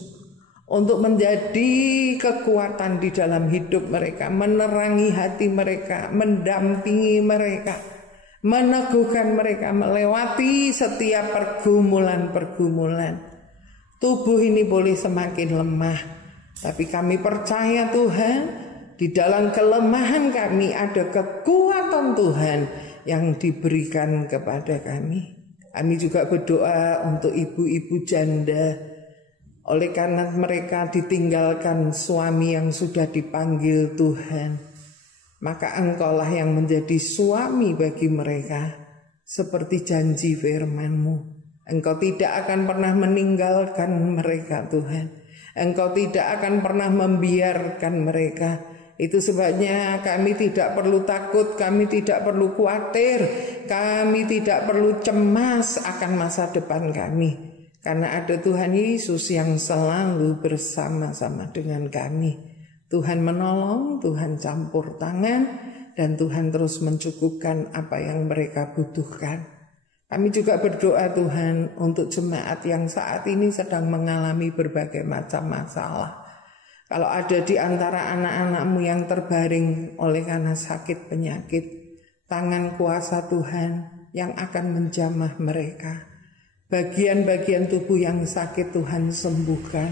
untuk menjadi kekuatan di dalam hidup mereka, menerangi hati mereka, mendampingi mereka, meneguhkan mereka melewati setiap pergumulan-pergumulan. Tubuh ini boleh semakin lemah, tapi kami percaya Tuhan, di dalam kelemahan kami ada kekuatan Tuhan yang diberikan kepada kami. Kami juga berdoa untuk ibu-ibu janda, oleh karena mereka ditinggalkan suami yang sudah dipanggil Tuhan, maka Engkaulah yang menjadi suami bagi mereka, seperti janji firman-Mu. Engkau tidak akan pernah meninggalkan mereka Tuhan. Engkau tidak akan pernah membiarkan mereka. Itu sebabnya kami tidak perlu takut, kami tidak perlu khawatir, kami tidak perlu cemas akan masa depan kami, karena ada Tuhan Yesus yang selalu bersama-sama dengan kami. Tuhan menolong, Tuhan campur tangan, dan Tuhan terus mencukupkan apa yang mereka butuhkan. Kami juga berdoa Tuhan untuk jemaat yang saat ini sedang mengalami berbagai macam masalah. Kalau ada di antara anak-anak-Mu yang terbaring oleh karena sakit penyakit, tangan kuasa Tuhan yang akan menjamah mereka. Bagian-bagian tubuh yang sakit Tuhan sembuhkan.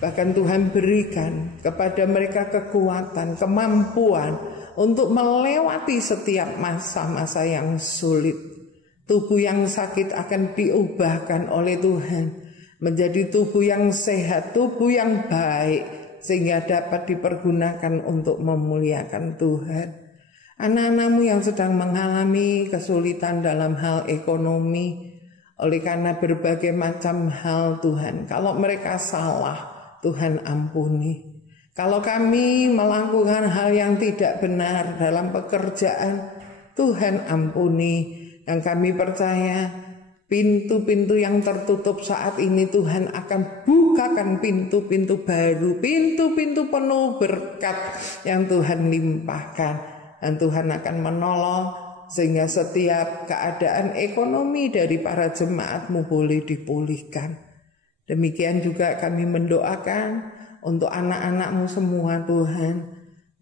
Bahkan Tuhan berikan kepada mereka kekuatan, kemampuan untuk melewati setiap masa-masa yang sulit. Tubuh yang sakit akan diubahkan oleh Tuhan menjadi tubuh yang sehat, tubuh yang baik, sehingga dapat dipergunakan untuk memuliakan Tuhan. Anak-anak-Mu yang sedang mengalami kesulitan dalam hal ekonomi, oleh karena berbagai macam hal Tuhan, kalau mereka salah, Tuhan ampuni. Kalau kami melakukan hal yang tidak benar dalam pekerjaan, Tuhan ampuni. Dan kami percaya pintu-pintu yang tertutup saat ini Tuhan akan bukakan pintu-pintu baru, pintu-pintu penuh berkat yang Tuhan limpahkan. Dan Tuhan akan menolong sehingga setiap keadaan ekonomi dari para jemaat-Mu boleh dipulihkan. Demikian juga kami mendoakan untuk anak-anak-Mu semua Tuhan.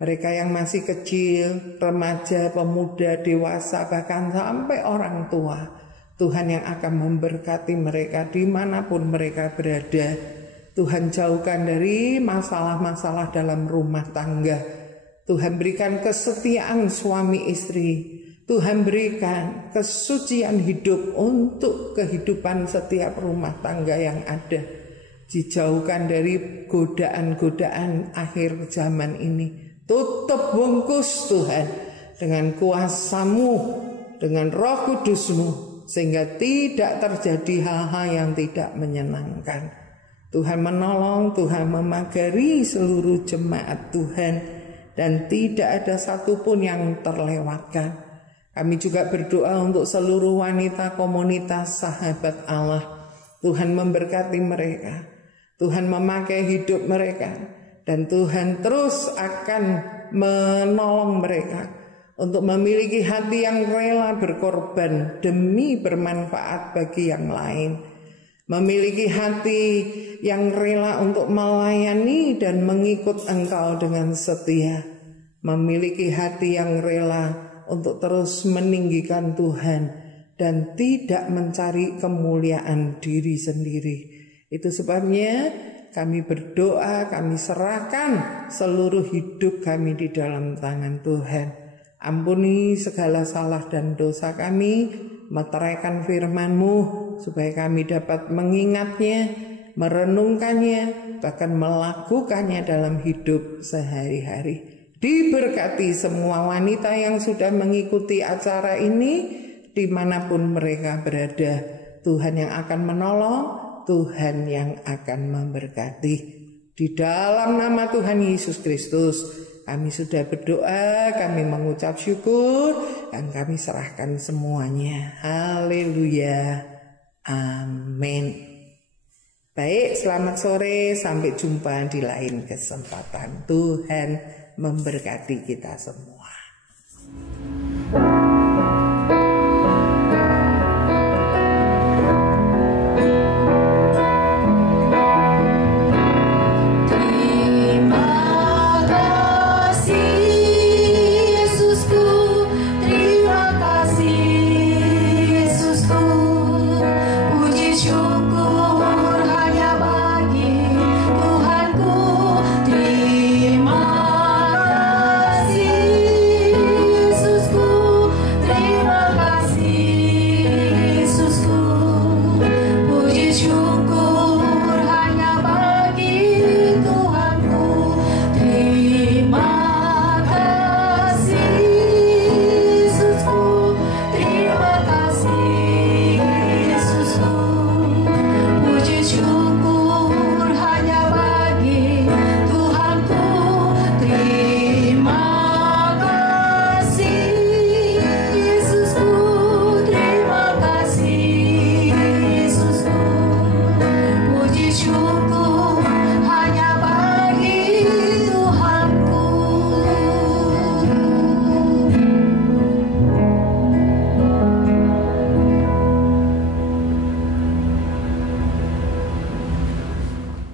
Mereka yang masih kecil, remaja, pemuda, dewasa, bahkan sampai orang tua. Tuhan yang akan memberkati mereka dimanapun mereka berada. Tuhan jauhkan dari masalah-masalah dalam rumah tangga. Tuhan berikan kesetiaan suami istri. Tuhan berikan kesucian hidup untuk kehidupan setiap rumah tangga yang ada. Dijauhkan dari godaan-godaan akhir zaman ini. Tutup bungkus Tuhan dengan kuasa-Mu, dengan Roh Kudus-Mu, sehingga tidak terjadi hal-hal yang tidak menyenangkan. Tuhan menolong, Tuhan memagari seluruh jemaat Tuhan, dan tidak ada satupun yang terlewatkan. Kami juga berdoa untuk seluruh wanita komunitas sahabat Allah. Tuhan memberkati mereka, Tuhan memakai hidup mereka, dan Tuhan terus akan menolong mereka untuk memiliki hati yang rela berkorban demi bermanfaat bagi yang lain. Memiliki hati yang rela untuk melayani dan mengikut Engkau dengan setia. Memiliki hati yang rela untuk terus meninggikan Tuhan dan tidak mencari kemuliaan diri sendiri. Itu sebabnya kami berdoa, kami serahkan seluruh hidup kami di dalam tangan Tuhan. Ampuni segala salah dan dosa kami, meteraikan firman-Mu supaya kami dapat mengingatnya, merenungkannya, bahkan melakukannya dalam hidup sehari-hari. Diberkati semua wanita yang sudah mengikuti acara ini dimanapun mereka berada. Tuhan yang akan menolong, Tuhan yang akan memberkati. Di dalam nama Tuhan Yesus Kristus kami sudah berdoa, kami mengucap syukur, dan kami serahkan semuanya. Haleluya. Amin. Baik, selamat sore, sampai jumpa di lain kesempatan. Tuhan memberkati kita semua.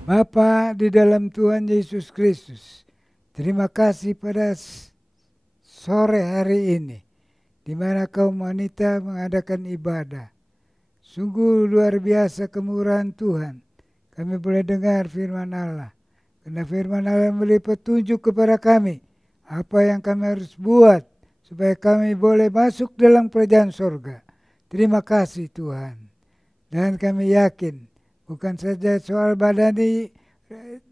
Bapa di dalam Tuhan Yesus Kristus, terima kasih pada sore hari ini, di mana kaum wanita mengadakan ibadah. Sungguh luar biasa kemurahan Tuhan. Kami boleh dengar firman Allah. Karena firman Allah memberi petunjuk kepada kami, apa yang kami harus buat, supaya kami boleh masuk dalam kerajaan surga. Terima kasih Tuhan. Dan kami yakin, bukan saja soal badani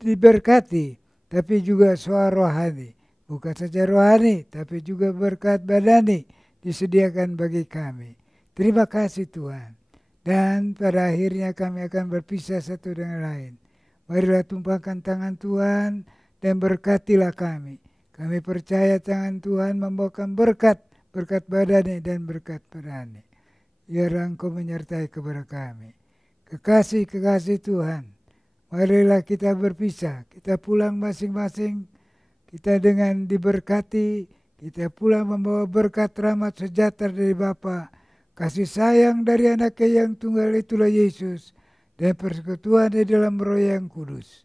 diberkati, tapi juga soal rohani. Bukan saja rohani, tapi juga berkat badani disediakan bagi kami. Terima kasih Tuhan. Dan pada akhirnya kami akan berpisah satu dengan lain. Marilah tumpahkan tangan Tuhan dan berkatilah kami. Kami percaya tangan Tuhan membawakan berkat, berkat badani dan berkat rohani. Biar Engkau menyertai kepada kami. Kekasih-kekasih Tuhan, marilah kita berpisah, kita pulang masing-masing, kita dengan diberkati, kita pulang membawa berkat rahmat sejahtera dari Bapa, kasih sayang dari Anaknya yang tunggal itulah Yesus, dan persekutuan di dalam Roh yang Kudus.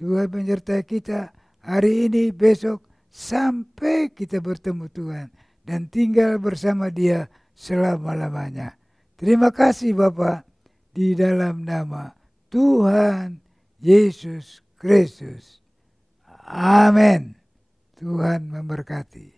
Tuhan menyertai kita hari ini, besok, sampai kita bertemu Tuhan dan tinggal bersama Dia selama-lamanya. Terima kasih Bapa, di dalam nama Tuhan Yesus Kristus. Amin. Tuhan memberkati.